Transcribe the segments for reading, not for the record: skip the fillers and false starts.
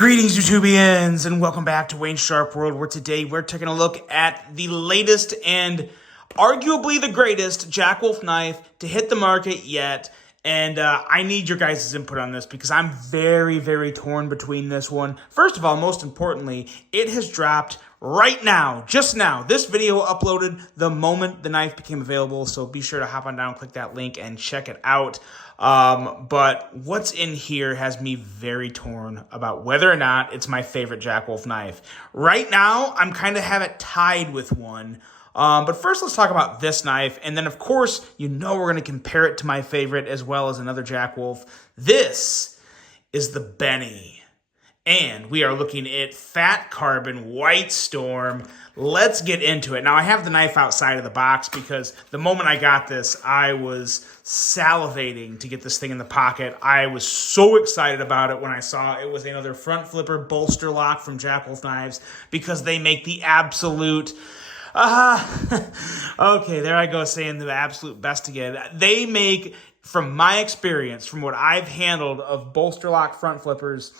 Greetings, YouTubians, and welcome back to Wayne Sharp World, where today we're taking a look at the latest and arguably the greatest Jack Wolf knife to hit the market yet. And I need your guys' input on this because I'm very, very torn between this one. First of all, most importantly, it has dropped right now, just now. This video uploaded the moment the knife became available, so be sure to hop on down, click that link, and check it out. But what's in here has me very torn about whether or not it's my favorite Jack Wolf knife. Right now, I'm kind of have it tied with one. But first, let's talk about this knife. And then, of course, we're going to compare it to my favorite as well as another Jack Wolf. This is the Benny. And we are looking at Fat Carbon White Storm. Let's get into it. Now, I have the knife outside of the box because the moment I got this, I was salivating to get this thing in the pocket. I was so excited about it when I saw it was another front flipper bolster lock from Jack Wolf Knives because they make the absolute... okay, there I go saying the absolute best again. They make, from my experience, from what I've handled of bolster lock front flippers,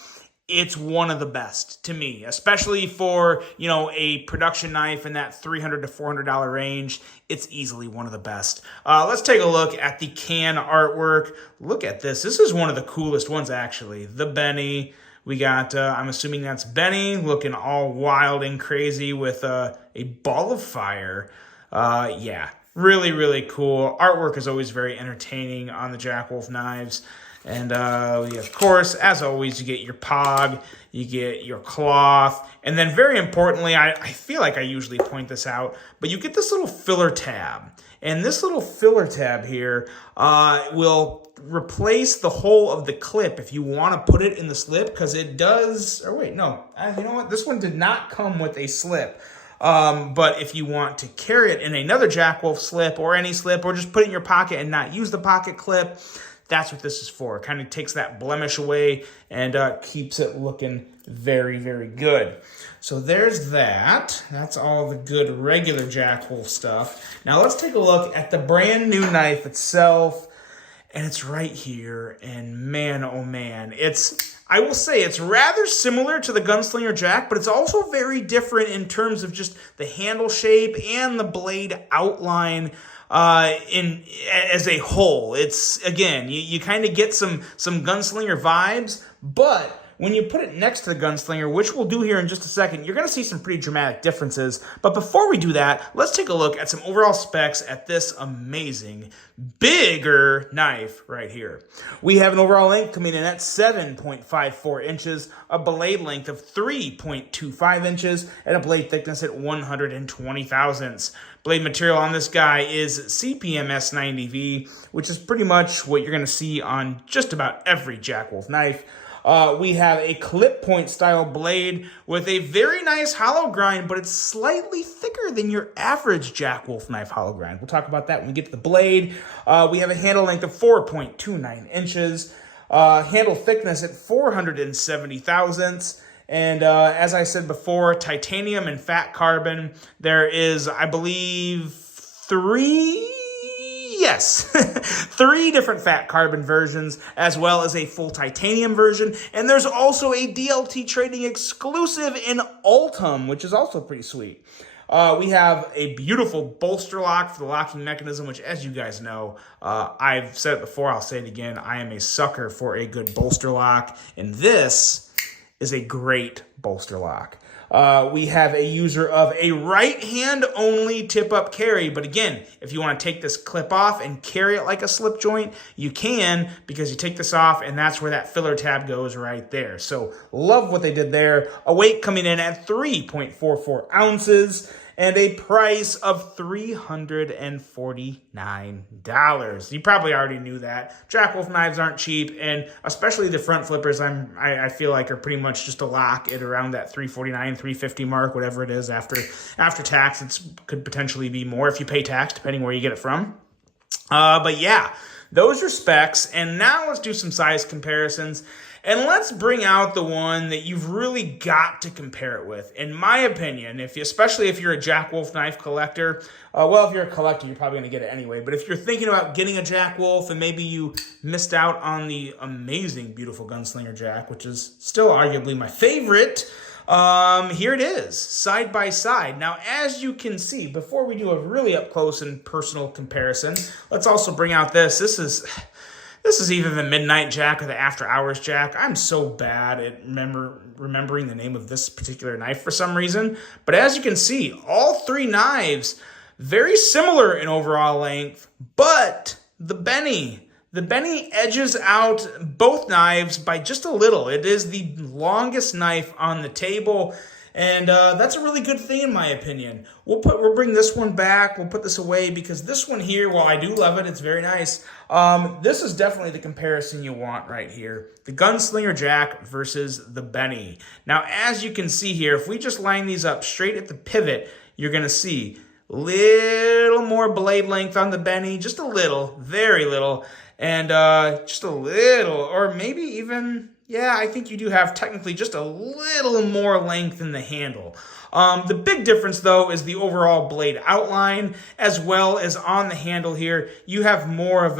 it's one of the best to me, especially for, a production knife in that $300 to $400 range. It's easily one of the best. Let's take a look at the can artwork. Look at this. This is one of the coolest ones, actually. The Benny. We got, I'm assuming that's Benny, looking all wild and crazy with a ball of fire. Yeah, really, really cool. Artwork is always very entertaining on the Jack Wolf knives. And, of course, as always, you get your pog, you get your cloth, and then very importantly, I feel like I usually point this out, but you get this little filler tab. And this little filler tab here will replace the hole of the clip if you want to put it in the slip, because it does, or wait, no, you know what? This one did not come with a slip. But if you want to carry it in another Jack Wolf slip or any slip, or just put it in your pocket and not use the pocket clip, that's what this is for. It kind of takes that blemish away and keeps it looking very, very good. So there's that. That's all the good regular Jack Wolf stuff. Now let's take a look at the brand new knife itself. And it's right here. And man, oh man, I will say it's rather similar to the Gunslinger Jack, but it's also very different in terms of just the handle shape and the blade outline as a whole. It's, again, you kind of get some Gunslinger vibes, but when you put it next to the Gunslinger, which we'll do here in just a second, you're going to see some pretty dramatic differences. But before we do that, let's take a look at some overall specs at this amazing, bigger knife right here. We have an overall length coming in at 7.54 inches, a blade length of 3.25 inches, and a blade thickness at 120 thousandths. Blade material on this guy is CPM S90V, which is pretty much what you're going to see on just about every Jack Wolf knife. We have a clip point style blade with a very nice hollow grind, but it's slightly thicker than your average Jack Wolf knife hollow grind. We'll talk about that when we get to the blade. We have a handle length of 4.29 inches, handle thickness at 470 thousandths. And as I said before, titanium and fat carbon. There is, I believe, three different fat carbon versions, as well as a full titanium version. And there's also a DLT Trading exclusive in Ultim, which is also pretty sweet. We have a beautiful bolster lock for the locking mechanism, which, as you guys know, I've said it before, I'll say it again, I am a sucker for a good bolster lock, and this is a great bolster lock. We have a user of a right hand only tip up carry. But again, if you want to take this clip off and carry it like a slip joint, you can, because you take this off and that's where that filler tab goes right there. So love what they did there. A weight coming in at 3.44 ounces and a price of $349. You probably already knew that. Jack Wolf knives aren't cheap, and especially the front flippers, I feel like are pretty much just a lock at around that $349, $350 mark, whatever it is after tax. It could potentially be more if you pay tax, depending where you get it from. But yeah, those are specs, and now let's do some size comparisons. And let's bring out the one that you've really got to compare it with. In my opinion, especially if you're a Jack Wolf knife collector, well, if you're a collector, you're probably going to get it anyway. But if you're thinking about getting a Jack Wolf and maybe you missed out on the amazing, beautiful Gunslinger Jack, which is still arguably my favorite, here it is, side by side. Now, as you can see, before we do a really up close and personal comparison, let's also bring out this. This is either the Midnight Jack or the After Hours Jack. I'm so bad at remembering the name of this particular knife for some reason. But as you can see, all three knives, very similar in overall length, but the Benny edges out both knives by just a little. It is the longest knife on the table, and that's a really good thing in my opinion. We'll bring this one back. We'll put this away because this one here, while I do love it, it's very nice. This is definitely the comparison you want right here. The Gunslinger Jack versus the Benny. Now, as you can see here, if we just line these up straight at the pivot, you're going to see little more blade length on the Benny, just a little, very little, and just a little, or maybe even, yeah, I think you do have technically just a little more length in the handle. The big difference, though, is the overall blade outline, as well as on the handle here. You have more of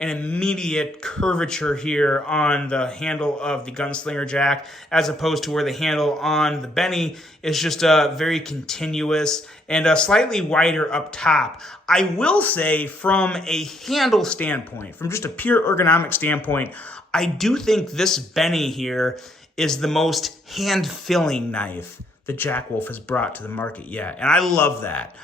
an immediate curvature here on the handle of the Gunslinger Jack, as opposed to where the handle on the Benny is just very continuous and slightly wider up top. I will say, from a handle standpoint, from just a pure ergonomic standpoint, I do think this Benny here is the most hand-filling knife that Jack Wolf has brought to the market yet. And I love that.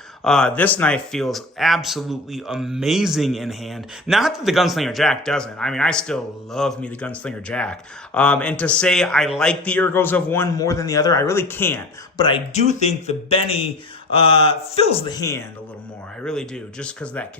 This knife feels absolutely amazing in hand. Not that the Gunslinger Jack doesn't. I mean, I still love me the Gunslinger Jack. And to say I like the ergos of one more than the other, I really can't. But I do think the Benny fills the hand a little more. I really do. Just because that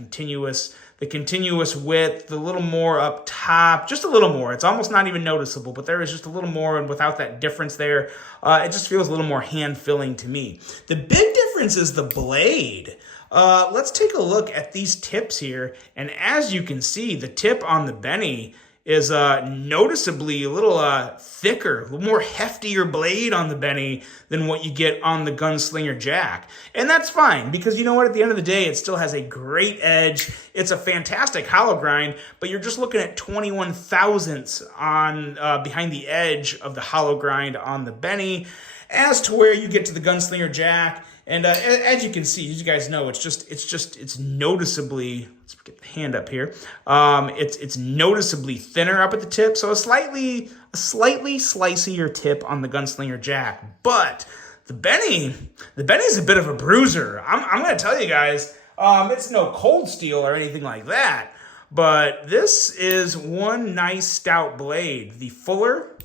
the continuous width, the little more up top, just a little more. It's almost not even noticeable, but there is just a little more, and without that difference there, it just feels a little more hand-filling to me. The big difference is the blade. Let's take a look at these tips here, and as you can see, the tip on the Benny is noticeably a little thicker, a little more heftier blade on the Benny than what you get on the Gunslinger Jack. And that's fine, because you know what? At the end of the day, it still has a great edge. It's a fantastic hollow grind, but you're just looking at 21 thousandths on behind the edge of the hollow grind on the Benny, as to where you get to the Gunslinger Jack. And as you can see, as you guys know, it's noticeably, let's get the hand up here. It's noticeably thinner up at the tip, so a slightly slicier tip on the Gunslinger Jack. But the Benny's a bit of a bruiser. I'm going to tell you guys, it's no cold steel or anything like that. But this is one nice stout blade. The Fuller,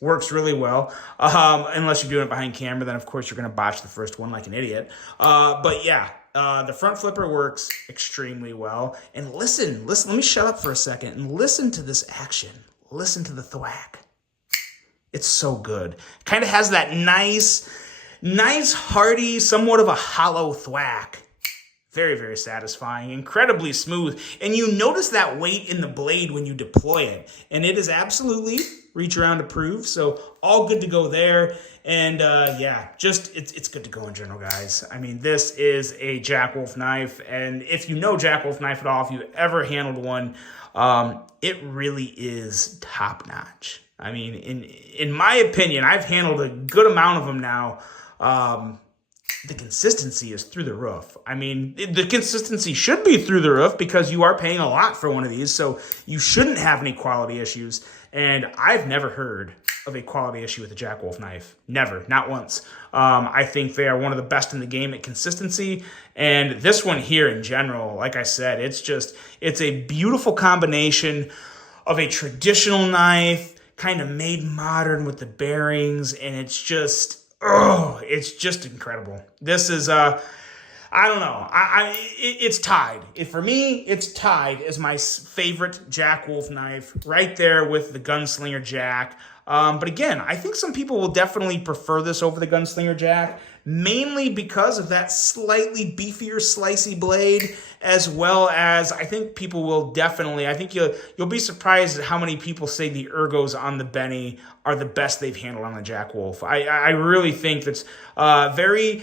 works really well, unless you're doing it behind camera. Then, of course, you're going to botch the first one like an idiot. But yeah, the front flipper works extremely well. And listen, let me shut up for a second and listen to this action. Listen to the thwack. It's so good. Kind of has that nice, hearty, somewhat of a hollow thwack. Very, very satisfying, incredibly smooth. And you notice that weight in the blade when you deploy it. And it is absolutely reach around approved. So all good to go there. And yeah, just it's good to go in general, guys. I mean, this is a Jack Wolf knife. And if you know Jack Wolf knife at all, if you've ever handled one, it really is top notch. I mean, in my opinion, I've handled a good amount of them now. The consistency is through the roof. I mean, the consistency should be through the roof because you are paying a lot for one of these, so you shouldn't have any quality issues. And I've never heard of a quality issue with a Jack Wolf knife. Never, not once. I think they are one of the best in the game at consistency. And this one here in general, like I said, it's a beautiful combination of a traditional knife, kind of made modern with the bearings, and it's just incredible. This is, I don't know. It's tied. For me, it's tied as my favorite Jack Wolf knife, right there with the Gunslinger Jack. But again, I think some people will definitely prefer this over the Gunslinger Jack, mainly because of that slightly beefier, slicey blade, as well as I think people will definitely, I think you'll be surprised at how many people say the ergos on the Benny are the best they've handled on the Jack Wolf. I really think that's very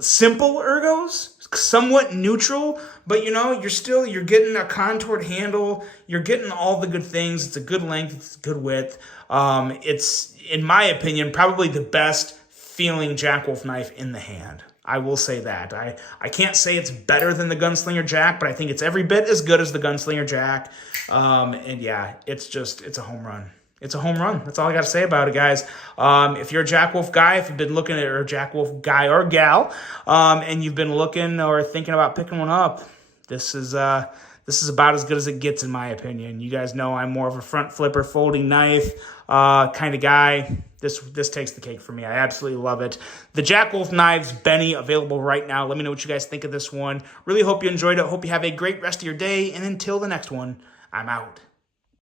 simple ergos, somewhat neutral, but you're getting a contoured handle, you're getting all the good things. It's a good length, it's a good width. It's, in my opinion, probably the best feeling Jack Wolf knife in the hand. I will say that. I can't say it's better than the Gunslinger Jack, but I think it's every bit as good as the Gunslinger Jack. And yeah, it's a home run. It's a home run. That's all I got to say about it, guys. If you're a Jack Wolf guy, if you've been looking at, or a Jack Wolf guy or gal, and you've been looking or thinking about picking one up, this is about as good as it gets, in my opinion. You guys know I'm more of a front flipper, folding knife kind of guy. This takes the cake for me. I absolutely love it. The Jack Wolf Knives Benny, available right now. Let me know what you guys think of this one. Really hope you enjoyed it. Hope you have a great rest of your day. And until the next one, I'm out.